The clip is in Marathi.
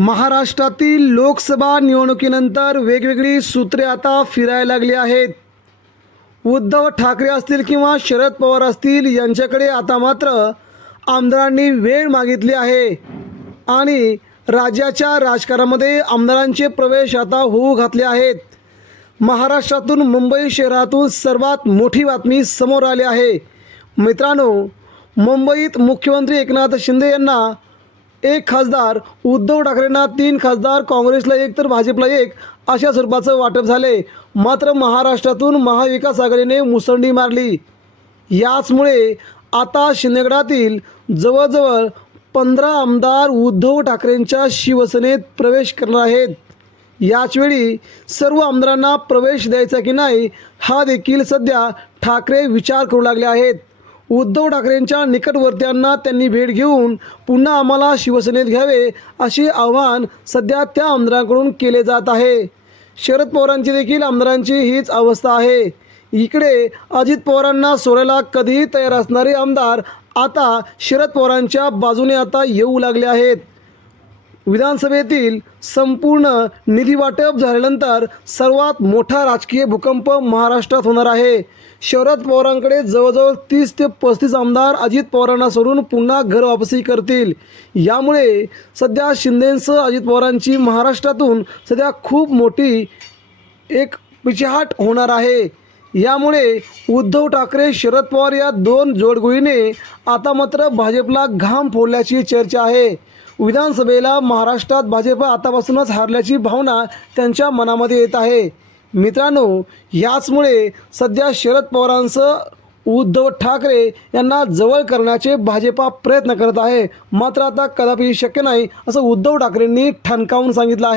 महाराष्ट्रातील लोकसभा निवडणुकीनंतर वेगवेगळी सूत्रे आता फिरायला लागली आहेत. उद्धव ठाकरे असतील किंवा शरद पवार असतील यांच्याकडे आता मात्र आमदारांनी वेळ मागितली आहे. आणि राज्याच्या राजकारणामध्ये आमदारांचे प्रवेश आता होऊ घातले आहेत. महाराष्ट्रातून मुंबई शहरातून सर्वात मोठी बातमी समोर आली आहे. मित्रांनो मुंबईत मुख्यमंत्री एकनाथ शिंदे यांना एक खासदार उद्धव ठाकरेंना तीन खासदार काँग्रेसला एक तर भाजपला एक अशा स्वरूपाचं वाटप झाले. मात्र महाराष्ट्रातून महाविकास आघाडीने मुसंडी मारली. याचमुळे आता शिंदेगडातील जवळजवळ पंधरा आमदार उद्धव ठाकरेंच्या शिवसेनेत प्रवेश करणार आहेत. याचवेळी सर्व आमदारांना प्रवेश द्यायचा की नाही हा देखील सध्या ठाकरे विचार करू लागले आहेत. उद्धव ठाकरेंच्या निकटवर्त्यांना त्यांनी भेट घेऊन पुन्हा आम्हाला शिवसेनेत घ्यावे असे आवाहन सध्या त्या आमदारांकडून केले जात आहे. शरद पवारांची देखील आमदारांची हीच अवस्था आहे. इकडे अजित पवारांना सोडायला कधीही तयार असणारे आमदार आता शरद पवारांच्या बाजूने आता येऊ लागले आहेत. विधानसभेतील संपूर्ण निधी वाटप झाल्यानंतर सर्वात मोठा राजकीय भूकंप महाराष्ट्रात होणार आहे. शरद पवारांकडे जवळजवळ तीस ते पस्तीस आमदार अजित पवारांना सोडून पुन्हा घर वापसी करतील. यामुळे सध्या शिंदेसह अजित पवारांची महाराष्ट्रातून सध्या खूप मोठी एक पिछेहाट होणार आहे. यामुळे उद्धव ठाकरे शरद पवार या दोन जोडगोळीने आता मात्र भाजपला घाम फोडल्याची चर्चा आहे. विधानसभेला महाराष्ट्रात भाजप आतापासूनच हारल्याची भावना त्यांच्या मनामध्ये येत आहे. मित्रांनो याचमुळे सध्या शरद पवारांचं उद्धव ठाकरे यांना जवळ करण्याचे भाजपा प्रयत्न करत आहे. मात्र आता कदापि शक्य नाही असं उद्धव ठाकरेंनी ठणकावून सांगितलं आहे.